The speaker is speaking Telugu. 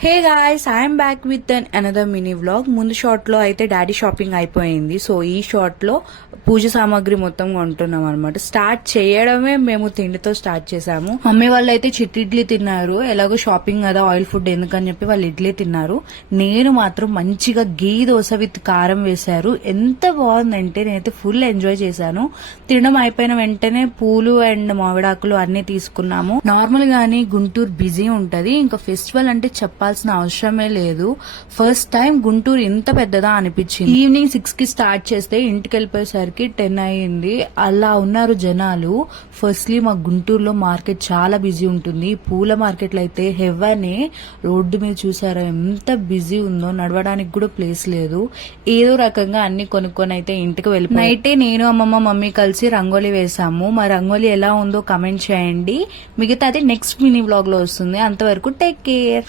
Hey guys, I'm back with an another mini vlog. ముందు షార్ట్ లో అయితే డాడీ షాపింగ్ అయిపోయింది. సో ఈ షార్ట్ లో పూజ సామాగ్రి మొత్తం కొంటున్నాం అనమాట. స్టార్ట్ చేయడమే మేము తిండితో స్టార్ట్ చేసాము. మమ్మీ వాళ్ళు అయితే చిట్టి ఇడ్లీ తిన్నారు. ఎలాగో షాపింగ్ కదా, ఆయిల్ ఫుడ్ ఎందుకని చెప్పి వాళ్ళు ఇడ్లీ తిన్నారు. నేను మాత్రం మంచిగా గీ దోశ విత్ కారం వేశారు. ఎంత బాగుందంటే నేనైతే ఫుల్ ఎంజాయ్ చేశాను. తినడం అయిపోయిన వెంటనే పూలు అండ్ మామిడాకులు అన్ని తీసుకున్నాము. నార్మల్ గానీ గుంటూరు బిజీ ఉంటది, ఇంకా ఫెస్టివల్ అంటే చెప్పాల్సిన అవసరమే లేదు. ఫస్ట్ టైం గుంటూరు ఇంత పెద్దదా అనిపించింది. ఈవినింగ్ 6 కి స్టార్ట్ చేస్తే ఇంటికి వెళ్ళిపోయేసరికి 10 అయ్యింది. అలా ఉన్నారు జనాలు. ఫస్ట్లీ మా గుంటూరులో మార్కెట్ చాలా బిజీ ఉంటుంది. పూల మార్కెట్లు అయితే హెవెనే. రోడ్డు మీద చూసారా ఎంత బిజీ ఉందో, నడవడానికి కూడా ప్లేస్ లేదు. ఏదో రకంగా అన్ని కొనుక్కొని అయితే ఇంటికి వెళ్ళిపోయి నైటే నేను అమ్మమ్మ మమ్మీ కలిసి రంగోలీ వేసాము. మా రంగోలీ ఎలా ఉందో కమెంట్ చేయండి. మిగతాది నెక్స్ట్ మినీ వ్లాగ్ లో వస్తుంది. అంతవరకు టేక్ కేర్.